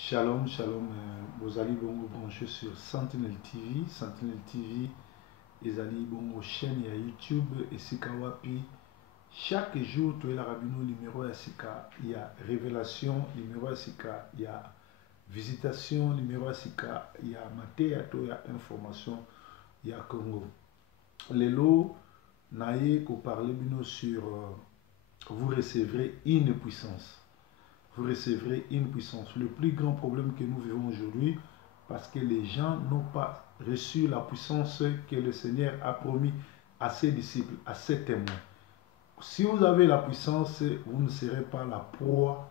Shalom, shalom, vous allez bon brancher sur Sentinel TV. Sentinel TV, ils allez bon chaîne à YouTube et Sikawapi. Chaque jour, tu es la rabino numéro à Sika. Il y a révélation numéro à Sika. Il y a visitation numéro à Sika. Il y a matéato, il y a information, il y a Congo. Les lots, naïe, qu'on parle sur vous recevrez une puissance. Vous recevrez une puissance. Le plus grand problème que nous vivons aujourd'hui, parce que les gens n'ont pas reçu la puissance que le Seigneur a promis à ses disciples, à ses témoins. Si vous avez la puissance, vous ne serez pas la proie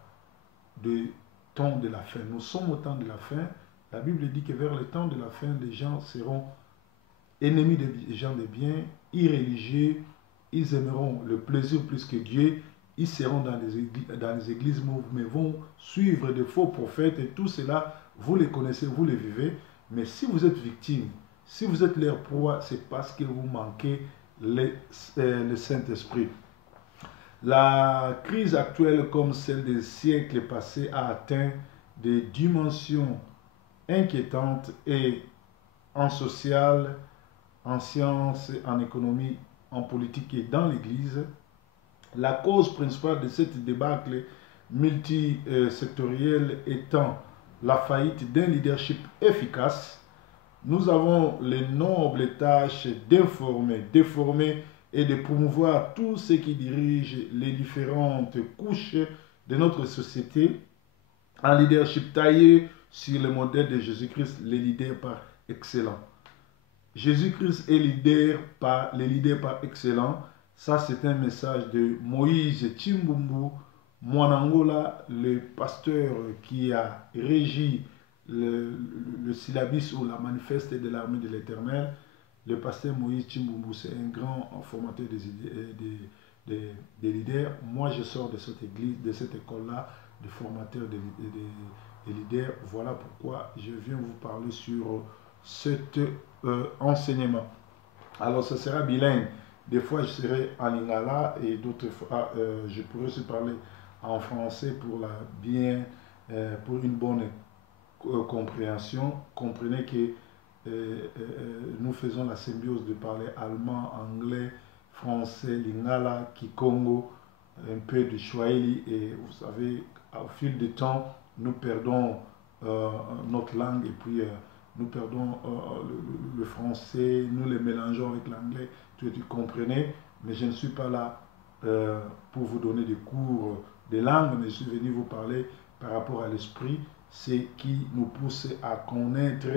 du temps de la fin. Nous sommes au temps de la fin. La Bible dit que vers le temps de la fin, les gens seront ennemis des gens de bien, irréligieux, ils aimeront le plaisir plus que Dieu. Ils seront dans les églises, mais vont suivre de faux prophètes et tout cela, vous les connaissez, vous les vivez. Mais si vous êtes victime, si vous êtes leur proie, c'est parce que vous manquez le Saint-Esprit. La crise actuelle, comme celle des siècles passés, a atteint des dimensions inquiétantes et en social, en sciences, en économie, en politique et dans l'Église. La cause principale de cette débâcle multisectorielle étant la faillite d'un leadership efficace, nous avons les nobles tâches d'informer, déformer et de promouvoir tous ceux qui dirigent les différentes couches de notre société, un leadership taillé sur le modèle de Jésus-Christ, le leader par excellence. Jésus-Christ est leader par excellence. Ça, c'est un message de Moïse Chimbumbu, Mwanangola, le pasteur qui a régi le syllabus ou la manifeste de l'armée de l'Éternel. Le pasteur Moïse Chimbumbu, c'est un grand formateur des leaders. Moi, je sors de cette église, de cette école-là, de formateur des leaders. Voilà pourquoi je viens vous parler sur cet enseignement. Alors, ce sera bilingue. Des fois, je serai en lingala et d'autres fois, je pourrais se parler en français pour une bonne compréhension. Comprenez que nous faisons la symbiose de parler allemand, anglais, français, lingala, kikongo, un peu de swahili. Et vous savez, au fil du temps, nous perdons notre langue et puis nous perdons le français, nous le mélangeons avec l'anglais. Tu comprenez, mais je ne suis pas là pour vous donner des cours de langue, mais je suis venu vous parler par rapport à l'esprit, ce qui nous pousse à connaître.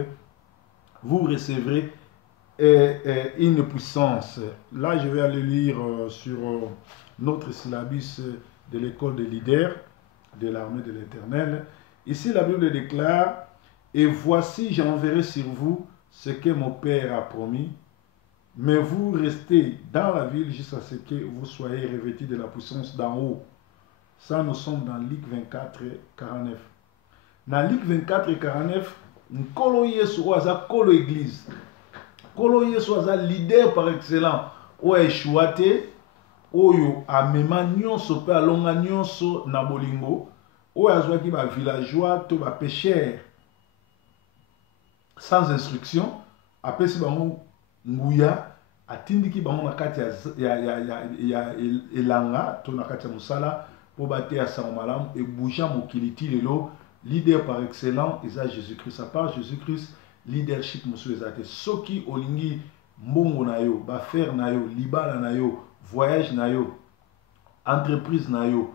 Vous recevrez une puissance. Là, je vais aller lire sur notre syllabus de l'école des leaders de l'armée de l'Éternel. Ici, la Bible déclare: et voici, j'enverrai sur vous ce que mon Père a promis. Mais vous restez dans la ville jusqu'à ce que vous soyez revêtis de la puissance d'en haut. Ça, nous sommes dans Luc 24, 49. Dans Luc 24, 49, Nkolo Yesu oaza kolo église. Kolo Yesu oaza leader par excellence. Oyo échouate, oyo amema nyonso pe alonga nyonso na bolingo. Oyo azwaki ba villageois to ba pêcheurs sans instruction. Apesi bango nguya, atindiki bango na kati ya elanga to na kati ya musala po bate ya sango malamu e bouja mokiliti lelo. Leader par excellence eza Jésus-Christ. À part Jésus-Christ, leadership musu ezate soki olingi mbongo na yo, bafaire na yo, libala na yo, voyage na yo, entreprise na yo,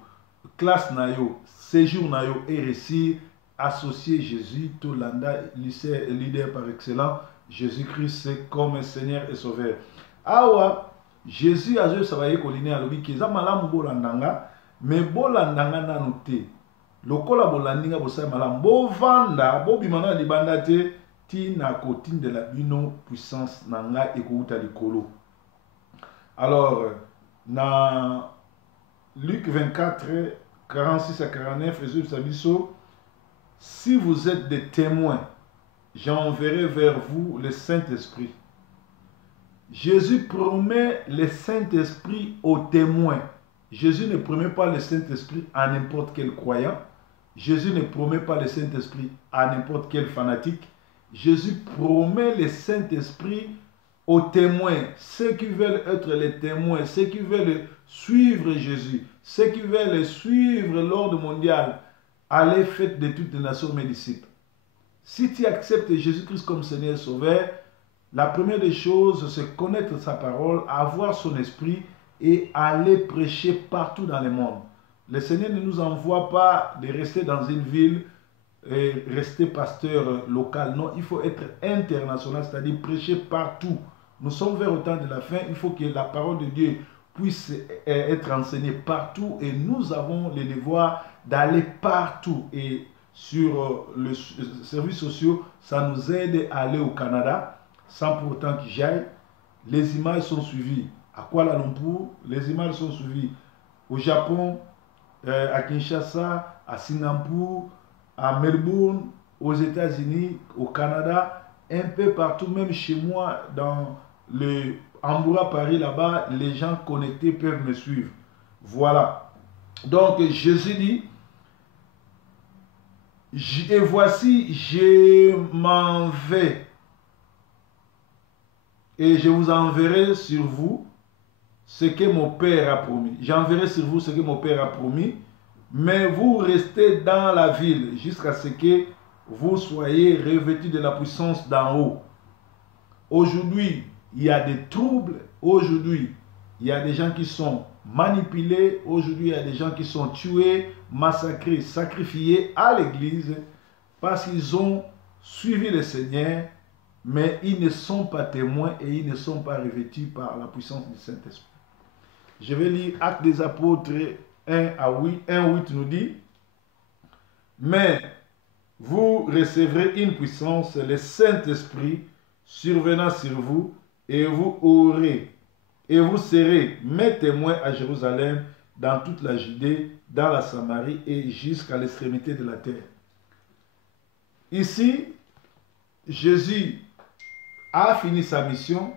classe na yo, séjour na yo et réussir, associer Jésus to landa leader par excellence Jésus-Christ comme Seigneur et Sauveur. Awa, Jésus a joué travailler colliné à l'obi qui est malamu bolandanga, mais bolandanga nanu te. Lokola bolandinga bosa malamu bovanda, bobimana libanda te, ti na kotine de la bino puissance nanga ekouta likolo. Alors, na Luc 24, 46 à 49, Jésus s'abisso: si vous êtes des témoins, j'enverrai vers vous le Saint-Esprit. Jésus promet le Saint-Esprit aux témoins. Jésus ne promet pas le Saint-Esprit à n'importe quel croyant. Jésus ne promet pas le Saint-Esprit à n'importe quel fanatique. Jésus promet le Saint-Esprit aux témoins, ceux qui veulent être les témoins, ceux qui veulent suivre Jésus, ceux qui veulent suivre l'ordre mondial. Allez, faites de toutes les nations mes disciples. Si tu acceptes Jésus-Christ comme Seigneur et Sauveur, la première des choses, c'est connaître sa parole, avoir son esprit et aller prêcher partout dans le monde. Le Seigneur ne nous envoie pas de rester dans une ville et rester pasteur local. Non, il faut être international, c'est-à-dire prêcher partout. Nous sommes vers le temps de la fin, il faut que la parole de Dieu puisse être enseignée partout et nous avons le devoir d'aller partout. Et sur les services sociaux, ça nous aide à aller au Canada sans pour autant que j'aille. Les images sont suivies à Kuala Lumpur, les images sont suivies au Japon, à Kinshasa, à Singapour, à Melbourne, aux États-Unis, au Canada, un peu partout, même chez moi, dans le Hambourg, Paris, là-bas, les gens connectés peuvent me suivre. Voilà. Donc, Jésus dit, et voici, je m'en vais, et je vous enverrai sur vous ce que mon Père a promis. J'enverrai sur vous ce que mon Père a promis, mais vous restez dans la ville jusqu'à ce que vous soyez revêtus de la puissance d'en haut. Aujourd'hui, il y a des troubles. Aujourd'hui, il y a des gens qui sont manipulés. Aujourd'hui, il y a des gens qui sont tués, massacrés, sacrifiés à l'église parce qu'ils ont suivi le Seigneur, mais ils ne sont pas témoins et ils ne sont pas revêtus par la puissance du Saint-Esprit. Je vais lire Actes des Apôtres 1:8 nous dit, mais vous recevrez une puissance, le Saint-Esprit survenant sur vous, et vous serez mes témoins à Jérusalem, dans toute la Judée, dans la Samarie et jusqu'à l'extrémité de la terre. Ici, Jésus a fini sa mission.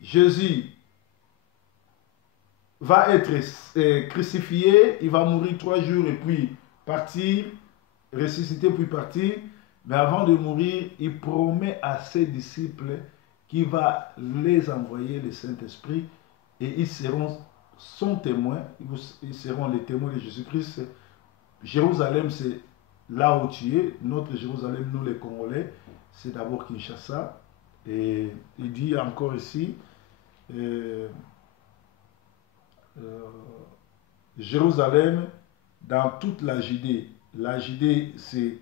Jésus va être crucifié, il va mourir 3 jours et puis partir, ressusciter puis partir. Mais avant de mourir, il promet à ses disciples qu'il va les envoyer le Saint-Esprit et ils seront son témoin, ils seront les témoins de Jésus-Christ. Jérusalem, c'est là où tu es. Notre Jérusalem, nous les Congolais, c'est d'abord Kinshasa. Et il dit encore ici, Jérusalem, dans toute la Judée. La Judée, c'est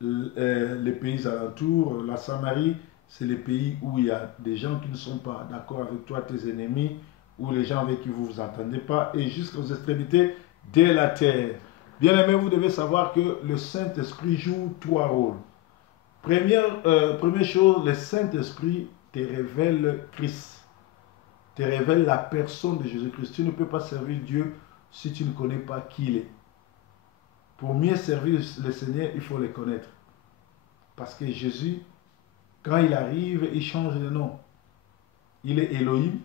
les pays alentours. La Samarie, c'est les pays où il y a des gens qui ne sont pas d'accord avec toi, tes ennemis, ou les gens avec qui vous ne vous entendez pas, et jusqu'aux extrémités de la terre. Bien aimé, vous devez savoir que le Saint-Esprit joue 3 rôles. Première chose, le Saint-Esprit te révèle Christ, te révèle la personne de Jésus-Christ. Tu ne peux pas servir Dieu si tu ne connais pas qui il est. Pour mieux servir le Seigneur, il faut le connaître. Parce que Jésus, quand il arrive, il change de nom. Il est Elohim,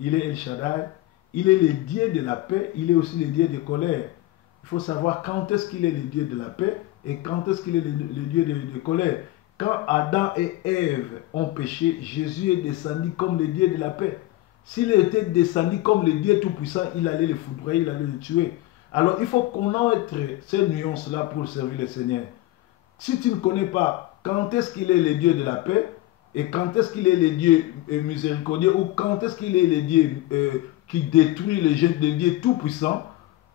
il est El Shaddai, il est le Dieu de la paix, il est aussi le Dieu de colère. Il faut savoir quand est-ce qu'il est le Dieu de la paix et quand est-ce qu'il est le Dieu de colère. Quand Adam et Ève ont péché, Jésus est descendu comme le Dieu de la paix. S'il était descendu comme le Dieu Tout-Puissant, il allait le foudroyer, il allait le tuer. Alors il faut connaître ces nuances-là pour servir le Seigneur. Si tu ne connais pas quand est-ce qu'il est le Dieu de la paix et quand est-ce qu'il est le Dieu miséricordieux ou quand est-ce qu'il est le Dieu qui détruit les gens, le Dieu Tout-Puissant,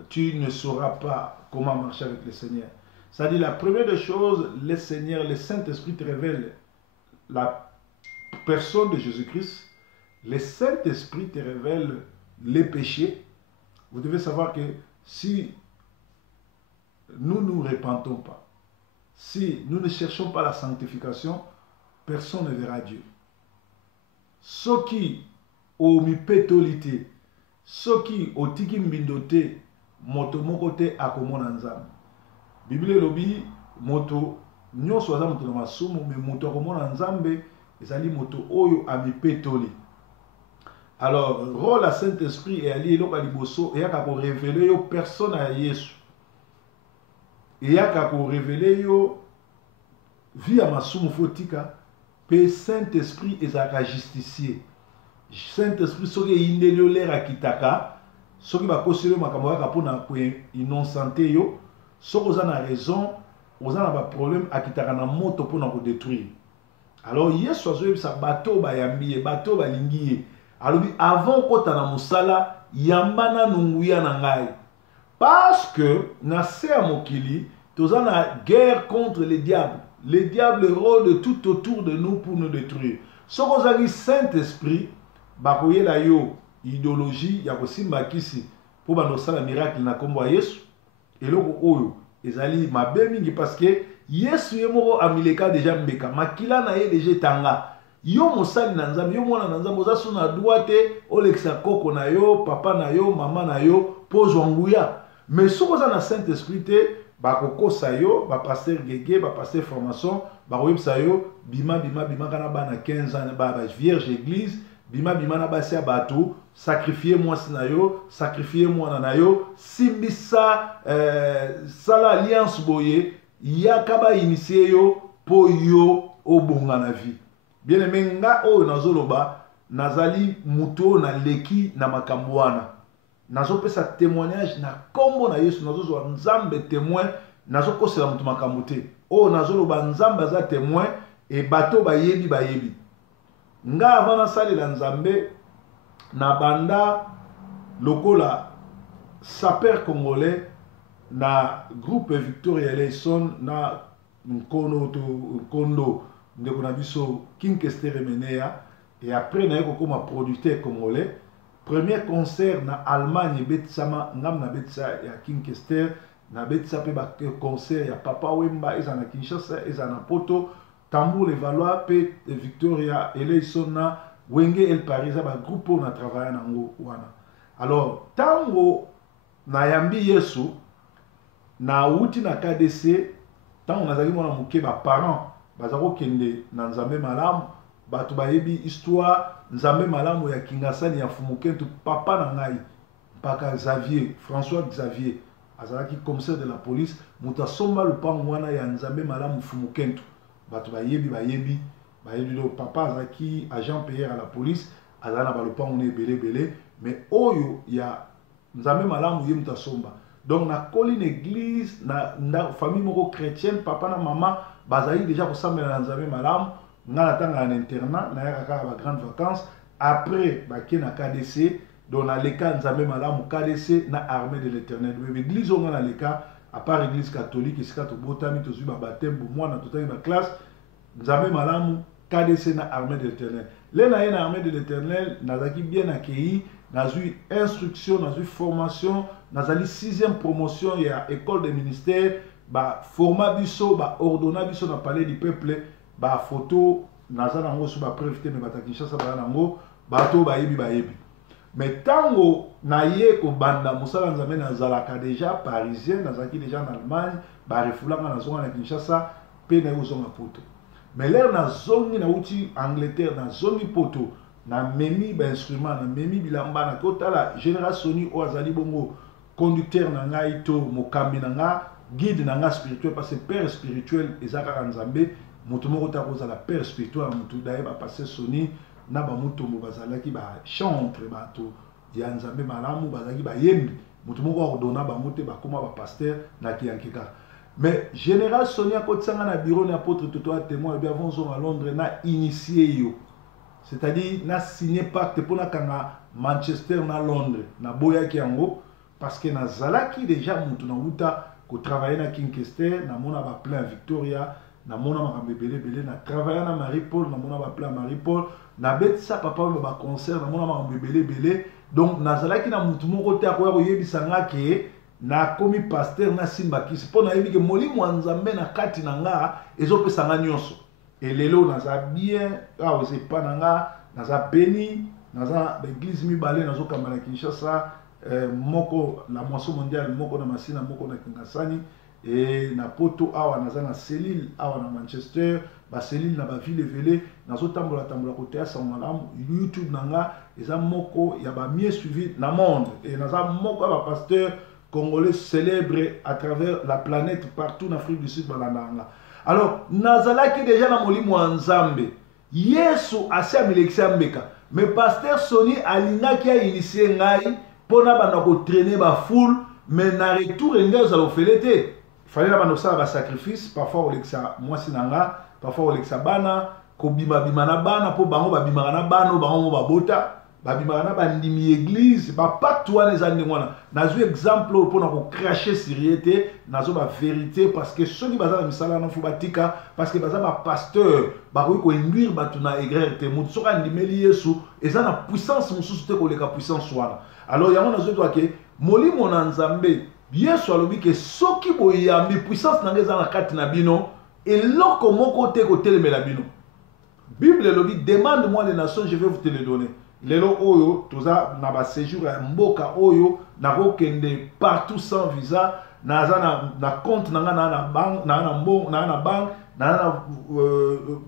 tu ne sauras pas comment marcher avec le Seigneur. C'est-à-dire la première des choses, le Seigneur, le Saint-Esprit te révèle la personne de Jésus-Christ. Le Saint-Esprit te révèle les péchés. Vous devez savoir que si nous ne nous repentons pas, si nous ne cherchons pas la sanctification, personne ne verra Dieu. Ceux qui ont mis pétolité, ceux qui ont tiki mbindoté, moto mokote akomona nzambe. Bible lobi moto nyonso aza moto na masumu, mais moto akomona nzambe ezali moto oyo ami pétoli. Alors, rôle à Saint-Esprit et à liboso et à révéler aux personnes à Jésus. eyaka ko révéler yo via masumu fotika pe Saint-Esprit ezaka justicier. Saint-Esprit soki yindeli yo lera kitaka soki bakoseli makambo kaka mpona ko innocenter yo soki oza na raison oza na ba problème akitaka na moto mpona ko détruire. Alors Yesu azoyebisa bato bayambi ye bato balingi ye alobi avant kota na mosala yambana nunguya na ngai parce que na se ya mokili toza na guerre contre les diables. Le diable rôde tout autour de nous pour nous détruire. Soki ozali Saint-Esprit bakoyela yo idéologie ya kosimba kisi mpo bandosala miracle na kombo ya Yesu eloko oyo ezali mabe mingi parce que Yesu ye moko amileka deja mbeka makila na ye deja etanga yo mosali na nzambe yo mwana na nzambe oza so na droit te olekisa koko na yo papa na yo mama na yo mpo ozwa nguya mais soki oza na Saint-Esprit te bakokosa yo bapaster gege bapaster formation bakoyebisa yo bima kana bana 15 ans ba vierge église bima na basi ya bato sacrifier mwasi na yo sacrifier mwana na yo simbisa sala alliance boye yaka ba initier yo po yo obonga na vie bien aimé nga oyo nazoloba nazali muto na leki na makambo wana nazopesa témoignage na kombo na Yesu nazozwa nzambe témoin nazokosela mutu makambo te oyo nazoloba nzambe aza témoin e bato bayebi nga avant nasalela nzambe na banda lokola saper congolais na groupe Victoria Eleison na Nkondo ndeko na biso King Kester Menea et après na yeko koma producteur congolais premier concert na Allemagne betsama ngam na betsa ya King Kester na betsa pe ba concert ya Papa Wemba eza na Kinshasa eza na Poto Tambour les Valois pe Victoria Eleison na Wenge El Paris ba groupe on a travaillé nango wana. Alors tango na yambi Yesu na uti na KDC tango nazali mwana muke ba parents bazako kende na nzambe malamu bato bayebi histoire nzambe malamu ya kingasani ya Fumukentu papa na ngai mpaka Xavier François Xavier azalaki commissaire de la police muta somba lupango wana ya nzambe malamu Fumukentu bato bayebi lo papa azalaki agent payeur à la police azala na balupango ne belé mais oyo ya nzambe malamu ye muta somba donc na colline église na famille moko chrétienne papa na maman bazali déjà kosambela na nzambe malamu nga natanga en internat na yaka kaka ba grandes vacances après bake na KDC donc na leka nzambe malamu KDC na armée de l'éternel mais église on na leka à part église catholique esika to botami to zui ba baptême bo mwana to tangi ba classe nzambe malamu KDC na armée de l'éternel le na ye na armée de l'éternel nazaki bien accueilli nazui instruction nazui formation nazali 6e promotion ya école de ministère ba format biso ba ordonna biso na palais du peuple ba photo nazana ngo so ba prévité me batakisha sa ba nango bato bayebi mais tango na ye ko banda musala nzambe na zalaka déjà parisien nazaki déjà en Allemagne ba refulanga na zonga na Kinshasa pe na yo zonga Poto mais l'air na zongi na uti Angleterre na zongi Poto na memi ba instrument na memi bilamba na kota la génération Sony o azali bongo conducteur na ngai to mokambi na nga guide na nga spirituel parce que père spirituel ezaka nzambe mutu moko ta kozala père spirituel mutu daye ba passer Sony na ba mutu mo bazalaki ba chantre bato ya nzambe malamu bazalaki ba yembi mutu moko ordonna ba mutu ba koma ba pasteur na kiyankika mais général Sony akotsanga na bureau na apôtre Toto témoin bien vonzo à Londres na initié yo c'est-à-dire na signé pacte pour na kanga Manchester na Londres na boya ki yango parce que na zalaki déjà mutu na uta ko travailler na King Kester na mona ba plein Victoria na mona makambe belé na travailler na Marie-Paul na mona ba plein Marie-Paul na betsa papa ba concert na mona makambe belé donc na zalaki na mutu moko te akoya ko yebisanga ke na komi pasteur na simba kisi po na yebi ke molimo nzambe na kati na nga ezopesa nga nyonso et lelo naza bien awo se pa na nga naza béni naza l'église mibale nazo kambala Kinshasa moko la moisson mondiale moko na Masina moko na Kingasani et na Poto awa naza na Selile awa na Manchester ba Selile na ba ville velé nazo tambola côté ya Sangalamu YouTube nanga eza moko ya ba mieux suivi na monde et naza moko ba pasteur Congolais célèbrent à travers la planète, partout en Afrique du Sud. Alors, Nazalaki déjà dans Molimo Nzambe. Yesu asi amilekisa mbeka. Mais pasteur Sony Alina qui a initié ngai pour traîner la foule, mais na retour ngai au felete. Fallait la ça un sacrifice, parfois on lexa moi sinanga, parfois on lexa bana, ko bima bima na bana po bango ba bima na bano bango ba bota. Babimana bandimi église ba pas toi les années wana nazu exemple pour na ko cracher sérieuté nazo ba vérité parce que ceux qui bazana misala na fubatika parce que bazana ba pasteur ba ko induire ba tuna aigreur te mutu soka ndimeli Yesu eza na puissance mususu te ko leka puissance wana alors yango nazo to ke molimo na Nzambe Yesu alobi ke soki boyambi puissance na ngeza na kati na bino eloko moko te ko telemela bino Bible lobi demande-moi les nations je vais vous te les donner. Lelo oyo toza na ba séjour ya mboka oyo na kokende partout sans visa na compte na bank na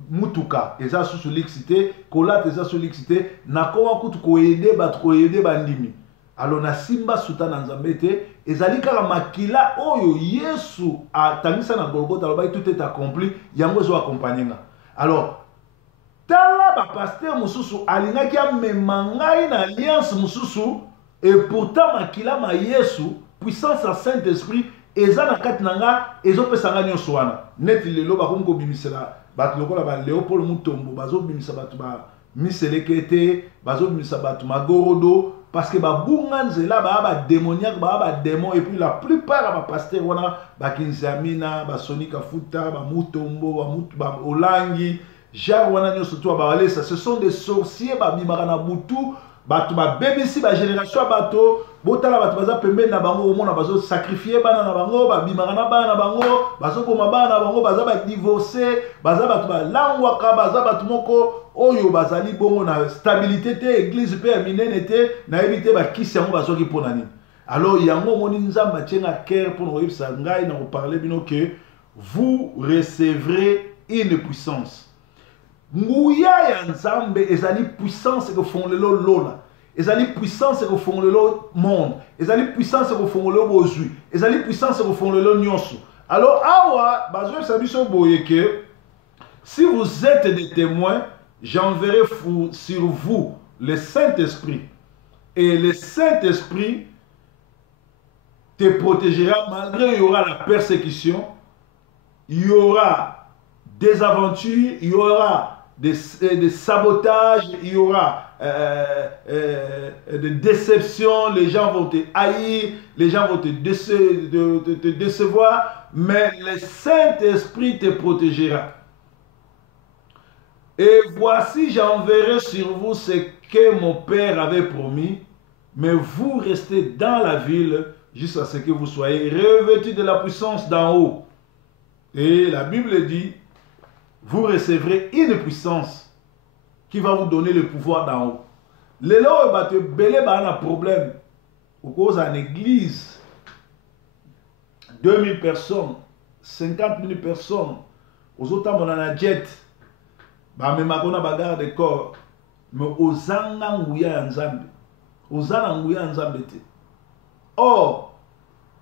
mutuka eza sous l'excité kolate eza sous l'excité na kowa kutu ko aider bandimi alors na simba suta na Nzambe te ezali kaka makila oyo Yesu atangisa na Golgotha lobai tout est accompli yango zo accompagner alors tala ba pasteur mususu alingaki amema ngai na alliance mususu et pourtant makila ma Yesu puissance à Saint-Esprit eza na kati nanga ezopesa nga nyonso wana neti lelo bakomko bimisela bato lokola ba Léopold Mutombo bazobimisa bato ba miselekete bazobimisa bato magorodo parce que babunga nzela ba démoniaque ba démon et puis la plupart ba pasteur wana ba Kinzamina ba Sonika Futa ba Mutombo ba Olangi Genre wana nyoso to ba ce sont des sorciers ba bimaka na butu bato ba bebisi ba génération bato botala bato baza pembe na bango omona bazo sacrifier bana na bango ba bimaka na bana na bango bazo koma bana na bango baza ba divorcer baza bato ba langwa ka baza bato moko oyo bazali bongo na stabilité te église pe minene te na éviter ba kisi yango bazo ki ponani alors yango moni Nzamba tienga cœur pour nous yebisa ngai na ko parler bino que vous recevrez une puissance. Nguya ya Nzambe ezali puissance que font le lola ezali puissance que font le monde ezali puissance que font le bozui ezali puissance que font le nyonso alors awa bazo sabiso boye que si vous êtes des témoins j'enverrai sur vous le Saint-Esprit et le Saint-Esprit te protégera malgré il y aura la persécution il y aura des aventures il y aura des sabotages, il y aura des déceptions, les gens vont te haïr, les gens vont te décevoir, mais le Saint-Esprit te protégera. Et voici, j'enverrai sur vous ce que mon Père avait promis, mais vous restez dans la ville jusqu'à ce que vous soyez revêtus de la puissance d'en haut. Et la Bible dit, vous recevrez une puissance qui va vous donner le pouvoir d'en haut. Les lois va te belé un problème. Au cause d'une église, 2000 personnes, 50 000 personnes, aux autres on a jet, bah même on a bagarre de corps, mais aux angangouya Nzambe, aux angangouya Nzambe. Or,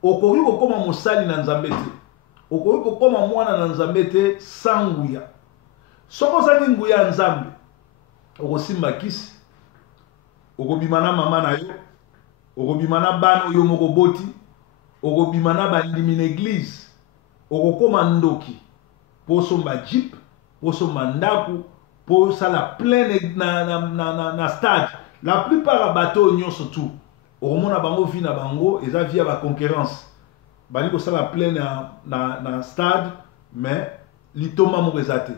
au Koribo comme Moussali Nzambe, au Koribo comme Mouana Nzambe sans nguya. Soko zali nguya Nzambe okosimba kisi okobimana mama na yo okobimana bana yo moko boti okobimana bandimi na église okokoma ndoki posomba jeep posomba ndaku posala plein na stade la plupart ya bato nyonso tout okomona bango vi na bango eza via ba concurrence bali kosala plein na stade mais litoma moko ezate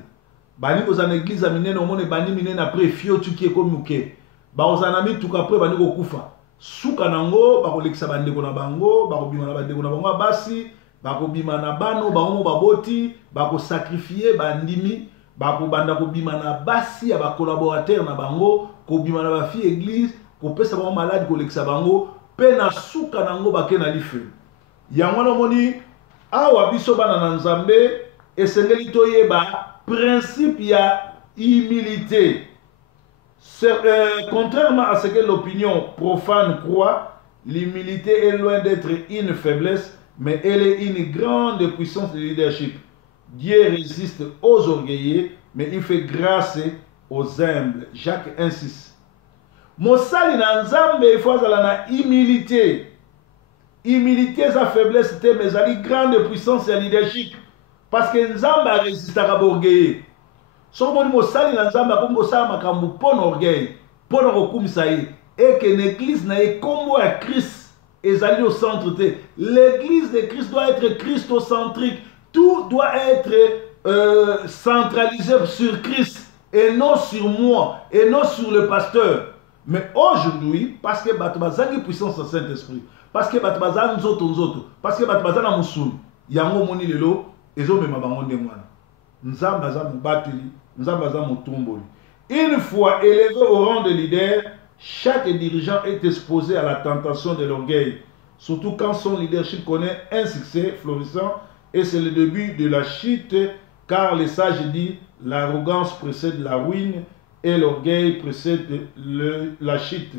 bani kozana église a minene omone bani minene après fio tuki ekomuke ba ozana mituka après bani kokufa suka nango bakolekisa bandeko na bango bakobima na bandeko na bango basi bakobima na bano bango baboti bakosacrifier bandimi bakobanda kobima na basi ya bakolaborateur na bango kobima na bafi église kopesa bango malade kolekisa bango pe na suka nango bake na life yango na moni awa biso bana na Nzambe esengeli toyeba principe il y a humilité. Contrairement à ce que l'opinion profane croit, L'humilité est loin d'être une faiblesse, mais elle est une grande puissance de leadership. Dieu résiste aux orgueilleux, mais il fait grâce aux humbles. Jacques 1,6. Mosali na nzambe il faut azala na humilité. Humilité sa faiblesse te mais ali grande puissance ya leadership. Parce que nzambe a résisté à orgueilleux. So moni mosali na nzambe akomi kosala makambo mpo na orgueil, mpo na kokumisa ye, et que l'église na ye kombo ya Christ ezali au centre te. L'église de Christ doit être christocentrique. Tout doit être centralisé sur Christ et non sur moi et non sur le pasteur. Mais aujourd'hui, parce que bato bazangi puissance du Saint-Esprit, parce que bato bazangi nzoto, parce que bato bazana musulu, yango moni lelo ezomema bango nde mwana. Nzamba za mubateli, nzamba za mutumboli. Une fois élevé au rang de leader, chaque dirigeant est exposé à la tentation de l'orgueil, surtout quand son leadership connaît un succès florissant, et c'est le début de la chute, car les sages disent l'arrogance précède la ruine et l'orgueil précède la chute.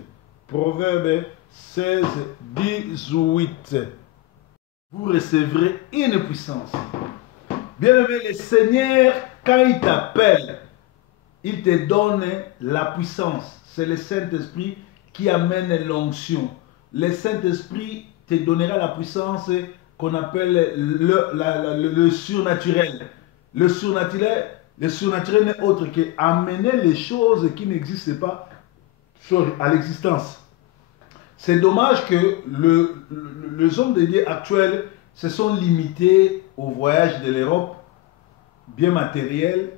Proverbe 16, 18. Vous recevrez une puissance. Bien-aimé, le Seigneur, quand il t'appelle, il te donne la puissance. C'est le Saint-Esprit qui amène l'onction. Le Saint-Esprit te donnera la puissance qu'on appelle le surnaturel. Le surnaturel n'est autre que amener les choses qui n'existent pas à l'existence. C'est dommage que les hommes de Dieu actuels se sont limités au voyage de l'Europe, bien matériel,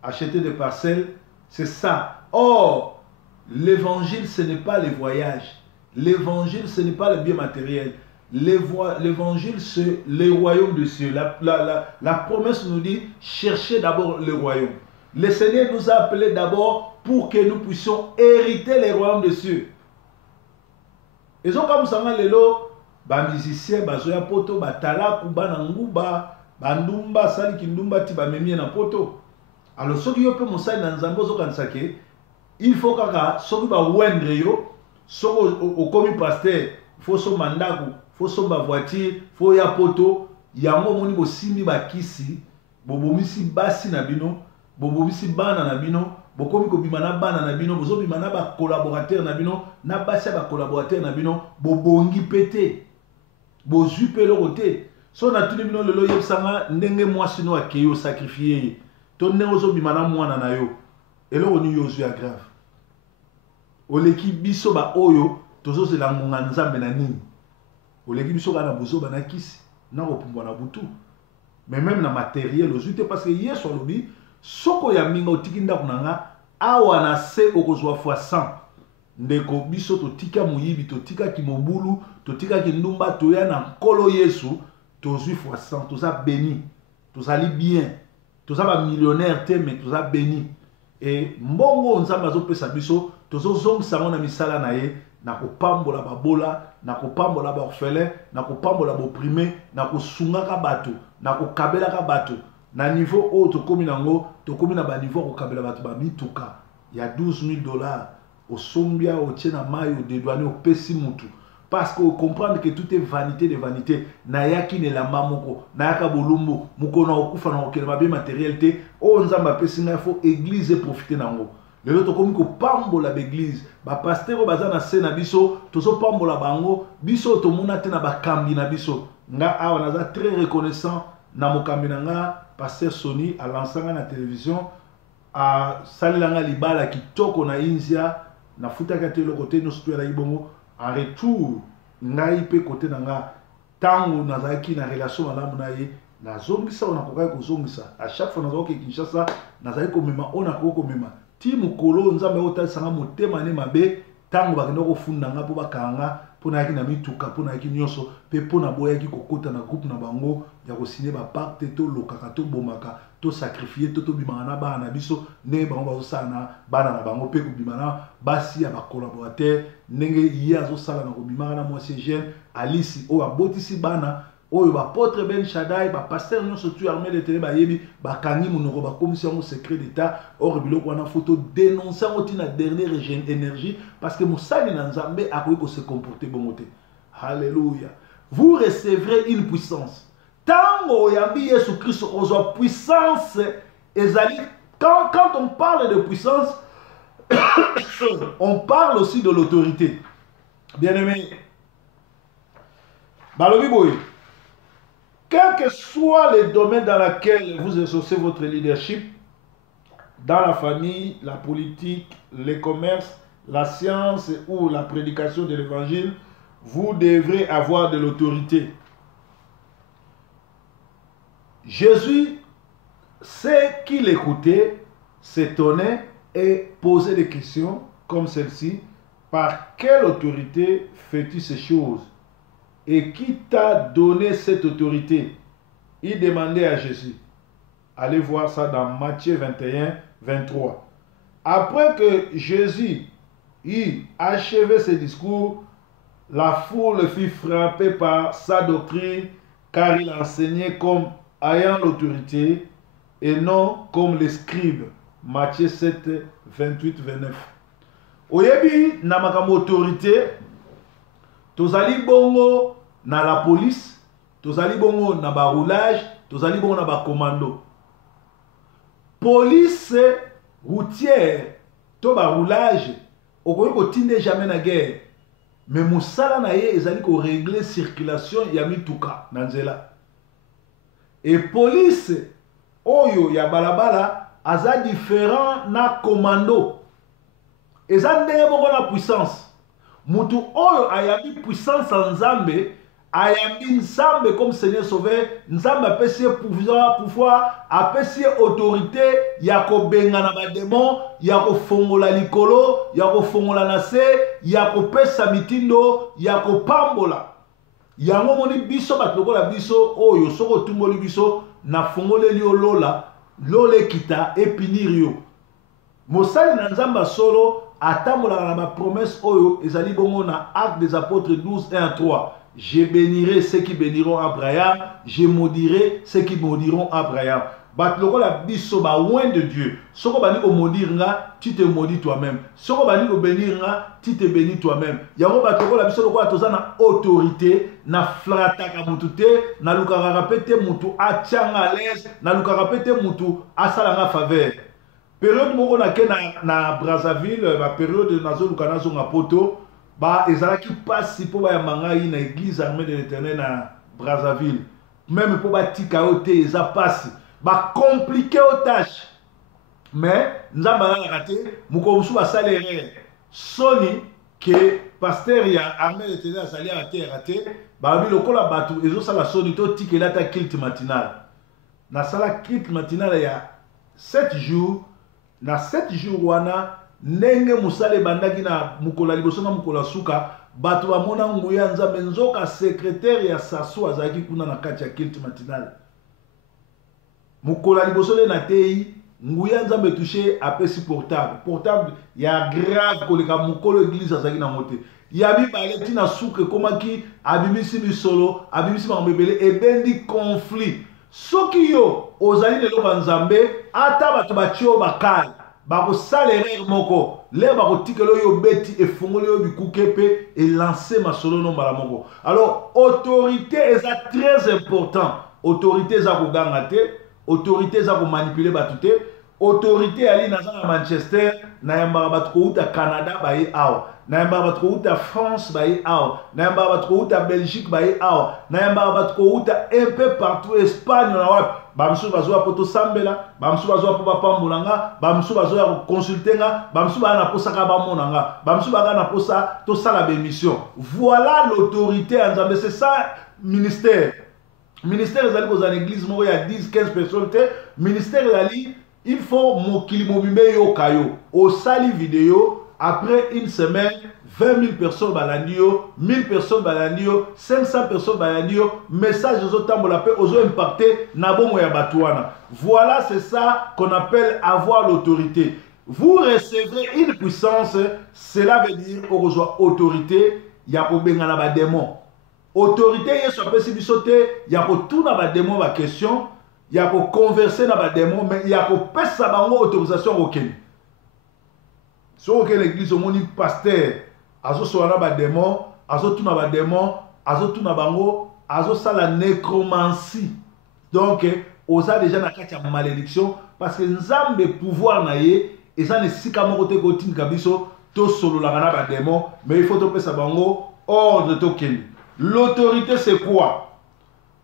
acheter des parcelles, c'est ça. Or, l'évangile, ce n'est pas les voyages. L'évangile, ce n'est pas le bien matériel. L'évangile, c'est le royaume de Dieu. La promesse nous dit, cherchez d'abord le royaume. Le Seigneur nous a appelés d'abord pour que nous puissions hériter le royaume de Dieu. Et donc, comme ça, les musiciens, bazoya poto, batalaku, bananguba, bandumba, sali kindumba, tiba memie na poto. Alors, ce qui est mon saïd dans Zambo, il faut que ce qui va wendre yo, ce au commis pasteur, faut son mandat, faut son voiture, faut ya poto, yango moni bo simbi ba kisi, bobo misi basi na bino, bobo misi bana na bino, bokomi ko bimana bana na bino, bozo bimana ba collaborateur na bino, na basi ba collaborateur na bino, bobongi pété, bozu pe lo côté. So na tuni bino lelo yebsanga ndenge mwasi no akeyo sacrifier. To ndenge ozo bimana mwana na yo. Eloko ni yozu ya grave. Oleki biso ba oyo tozo se la ngonga nzambe na nini. Oleki biso kana bozo bana kisi na kopumbwa na butu. Mais même na matériel ozute parce que yeso lobi soko ya minga otikinda kunanga awa na se okozwa fois 100. Ndeko biso totika muyibi totika kimobulu totika kindumba toya na nkolo Yesu tozwi fois 100 toza béni tozali bien toza ba millionnaire te mais toza béni et mbongo nzamba azopesa biso tozozongisa ngo na misala na ye na kopambola babola na kopambola ba orphelin na kopambola boprimé na kosungaka bato na kokabelaka bato na niveau oyo tokomi nango tokomi na ba niveau kokabela bato ba mituka ya $12,000 au sombia au tien na mai au dédouané au pesi mutu parce que comprendre que tout est vanité de vanité na yaki ne lamba moko na yaka bolumbu moko na okufa na okela bien matériel te o nzamba pesi na fo église profiter nango lelo to komi ko pambola l'église ba pasteur baza na se na biso tozo pambola bango biso to mona te na bakambi na biso nga awa naza très reconnaissant na mokambi na nga pasteur Sony a lancé na télévision a salilanga libala kitoko na India na futaka te le côté no studio la ibongo en retour ngai pe côté nanga tango nazaki na relation malamu na ye na zongisa ona kokai ko zongisa à chaque fois nazaki Kinshasa nazaki ko mema ona ko mema ti mukolo nzambe ota sanga motema ne mabe tango bakendo ko funda nga po bakanga po na yaki na mituka po na yaki nyonso pe po na boya ki kokota na groupe na bango ya ko signer ba pacte to lokaka to bomaka to sacrifier to bimana na bana biso ne bango bazosana bana na bango pe ko bimana basi ya ba collaborateur ndenge ye azosala na ko bimana na mwasi jeune Alice o abotisi bana oyo ba Apôtre Ben Shaddai ba pasteur nyonso tu armée de télé ba yebi ba kangi monoko ba commission secret d'état or biloko wana photo dénoncer oti na dernière énergie parce que musali na nzambe akoki ko se comporter bon moté Alléluia. Vous recevrez une puissance. Tant oyambi Yesu Christ ozo puissance ezali. Quand on parle de puissance, on parle aussi de l'autorité. Bien-aimé, balobi boy, quel que soit le domaine dans lequel vous exercez votre leadership, dans la famille, la politique, les commerces, la science ou la prédication de l'évangile, vous devrez avoir de l'autorité. Jésus, ceux qui l'écoutaient, s'étonnaient et posaient des questions comme celle-ci. Par quelle autorité fais-tu ces choses? Et qui t'a donné cette autorité? Il demandait à Jésus. Allez voir ça dans Matthieu 21, 23. Après que Jésus eut achevé ses discours, la foule fut frappée par sa doctrine, car il enseignait comme ayant l'autorité et non comme les scribes. Matthieu 7, 28, 29. Oyebi na makambo autorité, tozali bongo na la police, tozali bongo na ba roulage, tozali bongo na ba commando. Police routière, to ba roulage, okoki kotinde jamais na guerre. Mais musala na ye ezali ko régler circulation ya mituka na nzela. Et police oyo ya balabala aza différent na commando. Eza ndenge moko na puissance. Mutu oyo ayambi puissance en Nzambe, ayambi Nzambe comme Seigneur Sauveur, Nzambe apesi pouvoir, apesi autorité ya kobenga na ba démon, ya kofongola likolo, ya kofongola na se, ya kopesa mitindo, ya kopambola. Yango moni biso bato lokola biso oyo soko tumboli biso na fongoleli olola, lole kita epinir yo. Mosali na Nzamba solo atambola na ba promesse oyo ezali bongo na Actes des Apôtres 12, 1 à 3. Je bénirai ceux qui béniront Abraham, je maudirai ceux qui maudiront Abraham. Bat lokola biso ba loin de Dieu. Soko bani ko maudire nga, tu te maudis toi-même. Soko bani ko bénir nga, tu te bénis toi-même. Yango bat lokola biso lokola toza na autorité, na flataka mutu te, na lukaka rapete mutu atianga à l'aise, na lukaka rapete mutu asalanga faveur. Période moko na ke na Brazzaville, ba période nazo lukana zo ngapoto, ba ezalaki pasi po ba ya mangai na église armée de l'Éternel na Brazzaville. Même po ba tika ote eza pasi. Ba compliqué aux tâches. Mais nous avons raté, nous avons salaire. Sony, que pasteur y a armé le ténèbres à salir à terre raté, bah oui, le col à bateau, et ça la Sony, tout tique là ta kilt matinale. Na sala kilt matinale il y a 7 jours, na 7 jours wana, nenge musale bandaki na mukola liboso na mukola suka, bato ba mona nguya nzambe nzoka secrétaire ya sasu azaki kuna na kati ya kilt matinale. Mukola liboso na tei nguya nzambe touché apesi portable ya grave koleka mukolo église azaki na mote ya bibale tina suke komaki abimisi misolo abimisi mambebele ebendi conflit soki yo ozali lelo banzambe ata bato batio bakal bako salaire moko le bako tikelo yo beti efongolo yo bikuke pe et lancer masolo no mbala moko. Alors autorité est très important. Autorité za koganga te, autorité za ko manipuler batute, autorité ali na Manchester, na yamba bat ko uta Canada baye aw, na yamba bat ko uta France baye aw, na yamba bat ko uta Belgique baye aw, na yamba bat ko uta un peu partout Espagne na wap, bamsu bazwa poto sambela, bamsu bazwa po bapambulanga, bamsu bazwa consulter nga, bamsu ba na posa ka ba monanga, bamsu ba na posa to sala be mission. Voilà l'autorité en Zambie, c'est ça ministère. Ministère ezali ko za l'église moko ya 10-15 personnes te, ministère ezali il faut mokili momime yo kayo au sali vidéo après une semaine 20 000 personnes balandio, 1000 personnes balandio, 500 personnes balandio, message aux autres la paix aux impacté na bongo ya batouana. Voilà, c'est ça qu'on appelle avoir l'autorité. Vous recevrez une puissance, cela veut dire qu'on reçoit autorité, ya ko benga na ba démon. Autorité yeso apesi biso te ya ko tuna ba démon ba question, ya ko converser na ba démon, mais ya ko pesa bango autorisation okeni. So que l'église au moni pasteur azo soana ba démon, azo tuna ba démon, azotuna bango azosala nécromancie. Donc oza déjà na kati ya malédiction parce que nzambe pouvoir na ye eza na esika moko te kotindika biso tosololaka na badémon, mais il faut topesa bango ordre tokende. L'autorité c'est quoi?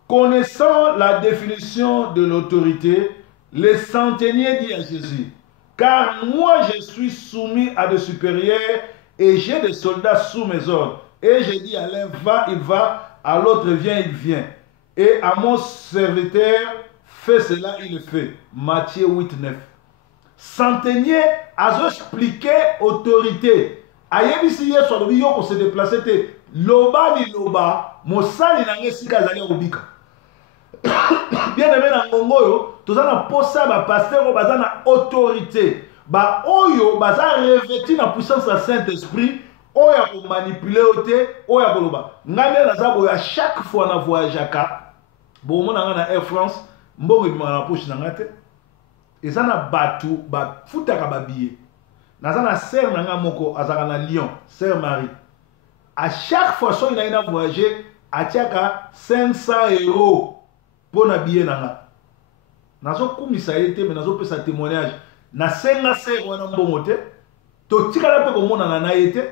Connaissant la définition de l'autorité, le centenier dit à Jésus, car moi je suis soumis à des supérieurs et j'ai des soldats sous mes ordres. Et je dis à l'un va, il va, à l'autre viens, il vient. Et à mon serviteur fais cela, il le fait. Matthieu 8, 9. Centenier a expliqué autorité. Ayebisi yeso alobi yo ko se déplacer te. Loba li loba, mosali na ngesika azali obika. Bien aimé na ngongo yo, tozana posa ba pasteur o bazana autorité. Ba oyo baza revêti na puissance de Saint-Esprit, oya ko manipuler ote, oya ko loba. Ngane na zabo ya chaque fois na voyage aka. Bo mona nga na Air France, mbongo bima na poche na ngate. Ezana batu ba futaka ba billet. Nazana sœur na nga moko azaka na Lyon, sœur Marie. À chaque fois son il a voyagé, a tiaka 500 € pour na billet na nga. Nazo kumisa été mais nazo pesa témoignage. Na senga sœur wana mbongo te. To tikala pe ko mona na été.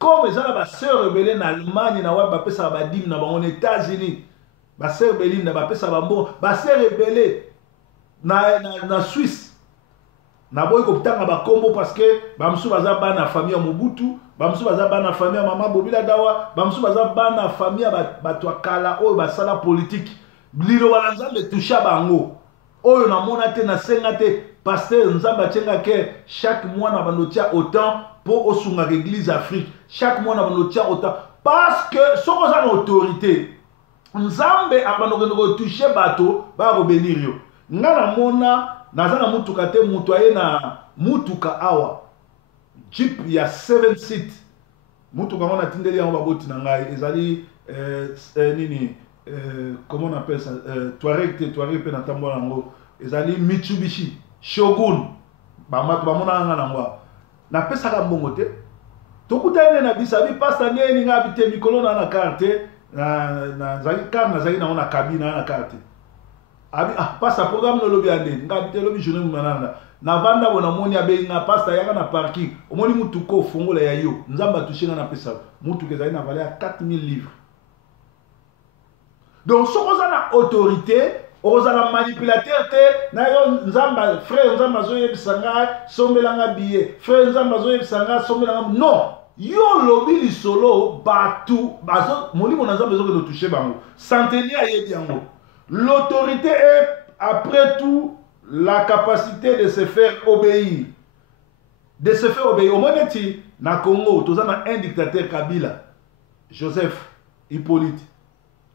Comme ezana ba sœur rebelle na Allemagne na wa ba pesa ba dim na bango États-Unis. Ba sœur rebelle na ba pesa ba mbongo, ba sœur rebelle na Suisse. Na boy ko tanga ba kombo parce que ba msu baza ba na famille Mobutu, ba msu baza ba na famille Mama Bobila Dawa, ba msu baza ba na famille ba to kala oyo ba sala politique. Lilo wala nzambe toucha bango. Oyo na mona te na senga te pasteur nzamba tyenga ke chaque mois na banotia autant pour osunga l'église Afrique. Chaque mois na banotia autant parce que soko za na autorité. Nzambe abano toucher bato ba ko bénir yo. Ngana mona nazana mutuka te mutu aye na mutuka awa jeep ya 7 seat mutuka ngona tindeli yango baboti na ngai ezali nini comment on appelle ça Touareg pe na tambola ngo ezali Mitsubishi Shogun ba matu ba mona nga nango na pesa ka mbongo te tokutane na bisabi pasta neni nga bite mikolo na carte na zali kar na zali na cabine na carte. Abi pasta programme no lobi ande nga bite lobi journée manana na vanda bona moni abe nga pasta yaka na parking omoni mutuko fongola ya yo nzamba tushinga na pesa mutuko ezali na valeur 4000 livres. Donc ce qu'on a na autorité ozala manipulateur te na yo nzamba frère nzamba zo yebisanga sombelanga billet frère nzamba zo yebisanga sombelanga non yo lobi lisolo batu bazo molimo na nzamba zo ke toucher bango centenier ayebi yango. L'autorité est, après tout, la capacité de se faire obéir. De se faire obéir. Au moins, na Congo, tu as un dictateur Kabila, Joseph Hippolyte.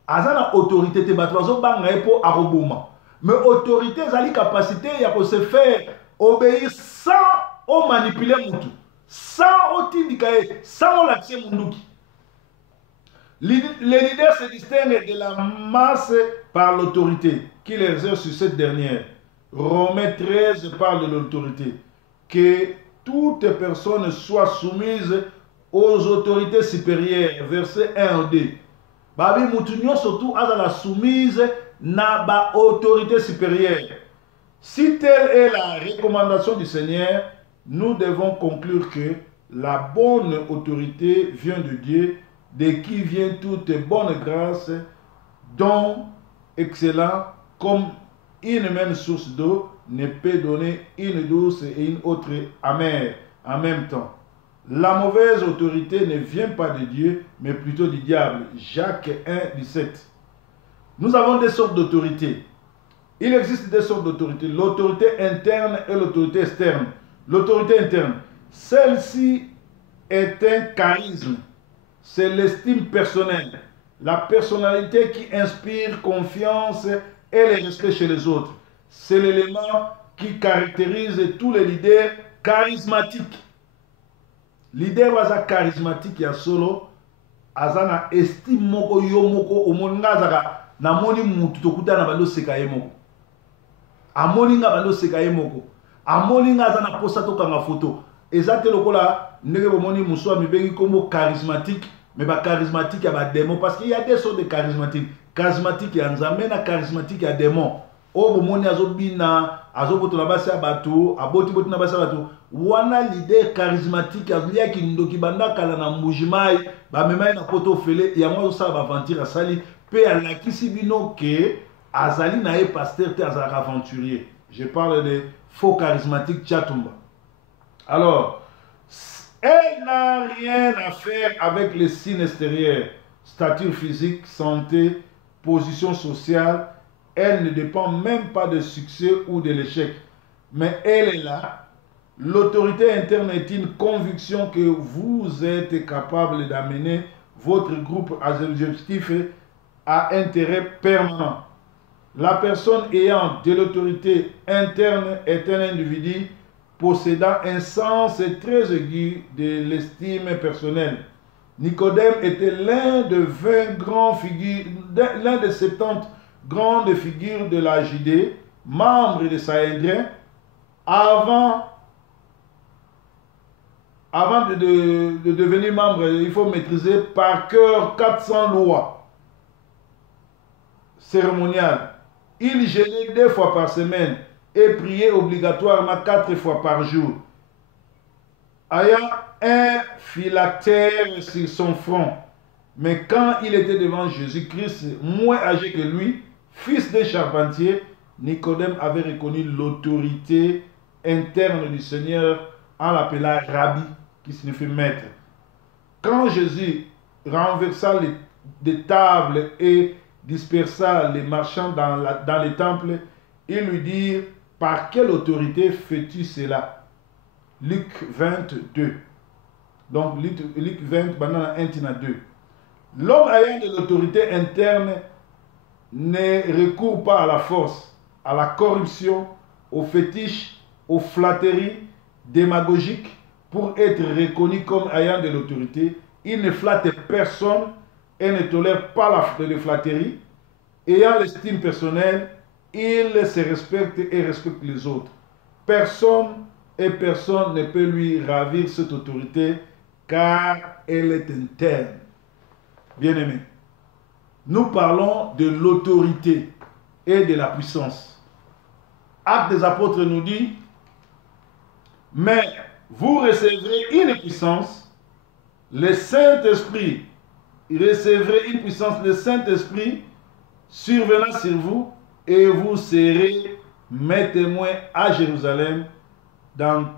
Azana autorité te batwazo banga epo aroboma. Mais autorité a la capacité de se faire obéir sans manipuler mutu, sans otindikae, sans l'accès munduki. Les leaders se distinguent de la masse par l'autorité qu'il exerce sur cette dernière. Romains 13 parle de l'autorité. Que toute personne soit soumise aux autorités supérieures. Verset 1 et 2. Babi Moutounio surtout a la soumise na ba autorité supérieure. Si telle est la recommandation du Seigneur, nous devons conclure que la bonne autorité vient de Dieu, de qui vient toute bonne grâce, don excellent, comme une même source d'eau ne peut donner une douce et une autre amère en même temps. La mauvaise autorité ne vient pas de Dieu, mais plutôt du diable. Jacques 1, 17. Nous avons des sortes d'autorité. Il existe des sortes d'autorité. L'autorité interne et l'autorité externe. L'autorité interne, celle-ci est un charisme. C'est l'estime personnelle, la personnalité qui inspire confiance et le respect chez les autres. C'est l'élément qui caractérise tous les leaders charismatiques. Leader waza charismatique ya solo, azana estime moko yo moko omoninga zaka na moni mutu tokuta na balo sekaye moko. Amoninga balo sekaye moko. Amoninga azana posa toka nga photo. Ezate lokola ndenge bomoni muswa mibengi kombo charismatique. mais charismatique, il y a des démons. Parce qu'il y a des sortes de charismatiques. Charismatique, il y a un charismatique, il y a des démons. Oh, bon, il y a wana l'idée charismatique ya ki ndoki banda kala na mbujimai ba memai na poto fele ya mwa ça va aventure asali pe alakisi bino ke azali na e pasteur te azali aventurier. Je parle de faux charismatique Tchatumba. Alors, elle n'a rien à faire avec les signes extérieurs, stature physique, santé, position sociale. Elle ne dépend même pas de succès ou de l'échec. Mais elle est là. L'autorité interne est une conviction que vous êtes capable d'amener votre groupe à des objectifs à intérêt permanent. La personne ayant de l'autorité interne est un individu possédant un sens très aigu de l'estime personnelle. Nicodème était l'un de 20 grands figures, l'un des 70 grandes figures de la Judée, membre de Sanhédrin, avant de devenir membre, il faut maîtriser par cœur 400 lois cérémoniales. Il jeûnait 2 fois par semaine et priait obligatoirement 4 fois par jour. Ayant un phylactère sur son front. Mais quand il était devant Jésus-Christ, moins âgé que lui, fils d'un charpentier, Nicodème avait reconnu l'autorité interne du Seigneur en l'appelant Rabbi, qui signifie maître. Quand Jésus renversa les tables et dispersa les marchands dans les temples, il lui dit: par quelle autorité fais-tu cela? Luc 22. Donc Luc 20, banana 1 tina 2. L'homme ayant de l'autorité interne ne recourt pas à la force, à la corruption, aux fétiches, aux flatteries démagogiques pour être reconnu comme ayant de l'autorité. Il ne flatte personne et ne tolère pas les flatteries. Ayant l'estime personnelle, il se respecte et respecte les autres. Personne et personne ne peut lui ravir cette autorité car elle est interne. Bien-aimés, nous parlons de l'autorité et de la puissance. Actes des apôtres nous dit: mais vous recevrez une puissance, le Saint-Esprit, recevrez une puissance, le Saint-Esprit survenant sur vous, et vous serez mes témoins à Jérusalem, dans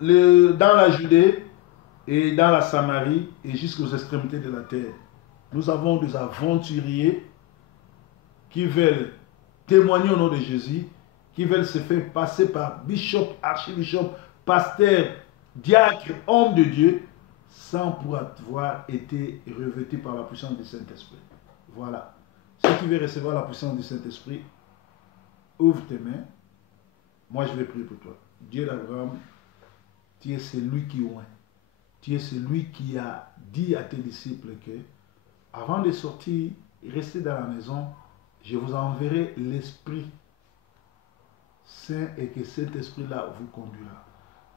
la Judée et dans la Samarie et jusqu'aux extrémités de la terre. Nous avons des aventuriers qui veulent témoigner au nom de Jésus, qui veulent se faire passer par bishop, archibishop, pasteur, diacre, homme de Dieu, sans pouvoir avoir été revêtu par la puissance du Saint-Esprit. Voilà. Si tu veux recevoir la puissance du Saint-Esprit, ouvre tes mains. Moi, je vais prier pour toi. Dieu d'Abraham, tu es celui qui oint. Tu es celui qui a dit à tes disciples que, avant de sortir et rester dans la maison, je vous enverrai l'Esprit Saint et que cet Esprit-là vous conduira.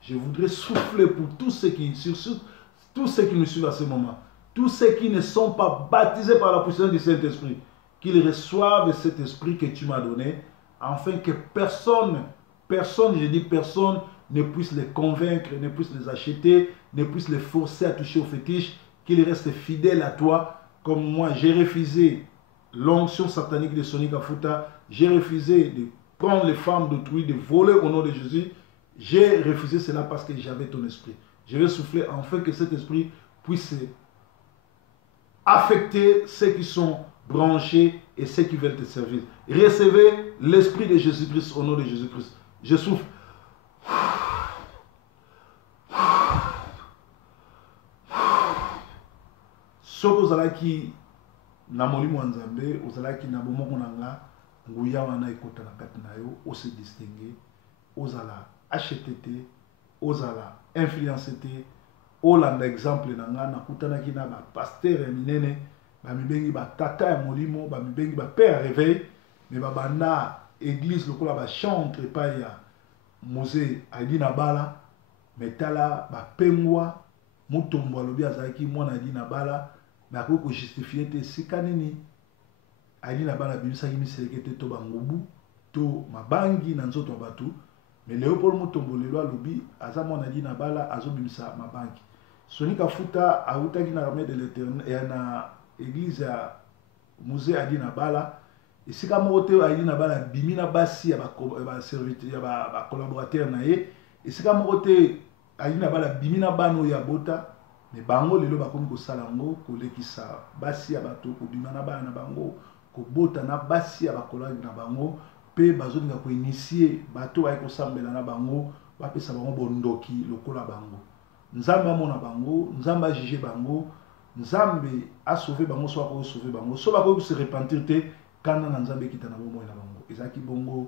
Je voudrais souffler pour tous ceux qui nous suivent à ce moment, tous ceux qui ne sont pas baptisés par la puissance du Saint-Esprit, qu'ils reçoivent cet Esprit que tu m'as donné, afin que personne, je dis personne, ne puisse les convaincre, ne puisse les acheter, ne puisse les forcer à toucher au fétiche, qu'ils restent fidèles à toi, comme moi j'ai refusé l'onction satanique de Soni Kafuta, j'ai refusé de prendre les femmes d'autrui, de voler au nom de Jésus. J'ai refusé cela parce que j'avais ton esprit. Je vais souffler afin que cet esprit puisse affecter ceux qui sont branchés et ceux qui veulent te servir. Recevez l'esprit de Jésus-Christ au nom de Jésus-Christ. Je souffle. Soko ozalaki na molimo ya Nzambe, ozalaki na bomoko na nga, nguya wana ekota na kati na yo, ose distinguer, ozala HTT, ozala influence te, olanda exemple na nga, nakutanaki na ba pasteur ya minene, ba mibengi ba tata ya molimo, ba mibengi ba père réveil, mais ba banda église lokola ba chantre pa ya Mose Aidi na bala, metala ba pengwa, mutombo alobi azalaki mwana adi na bala mais akoki kojustifie te esika nini adi na bala abimisaki miseleke te to bangubu to mabangi na nzoto ya bato. Mais Léopold Mutombo lelo alobi aza mwana adi na bala azobimisa mabangi. Soni Kafuta autaki na armée de l'éternel na église ya musée adi na bala esika moko te adi na bala bimi na basi ya baserviteur ya bacollaborateur na ye esika moko te adi na bala bimi na bana oyo ya bota. Mais bango lelo bakomi kosala yango kolekisa basi ya bato kobima na bana na bango kobota na basi ya bakolagi na bango pe bazolinga koinitie bato baye kosambela na bango bapesa bango bondoki lokola bango. Nzambe amona bango, Nzambe ajuge bango, Nzambe asauve bango so akoki sauve bango so bakoki se repentir te kana na Nzambe kita na bomoi na bango. Ezaki bongo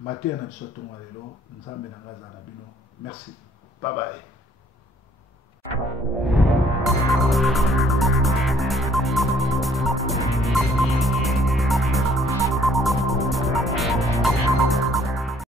mateya na biso tongo lelo. Nzambe na nga azala na bino. Merci. Bye bye.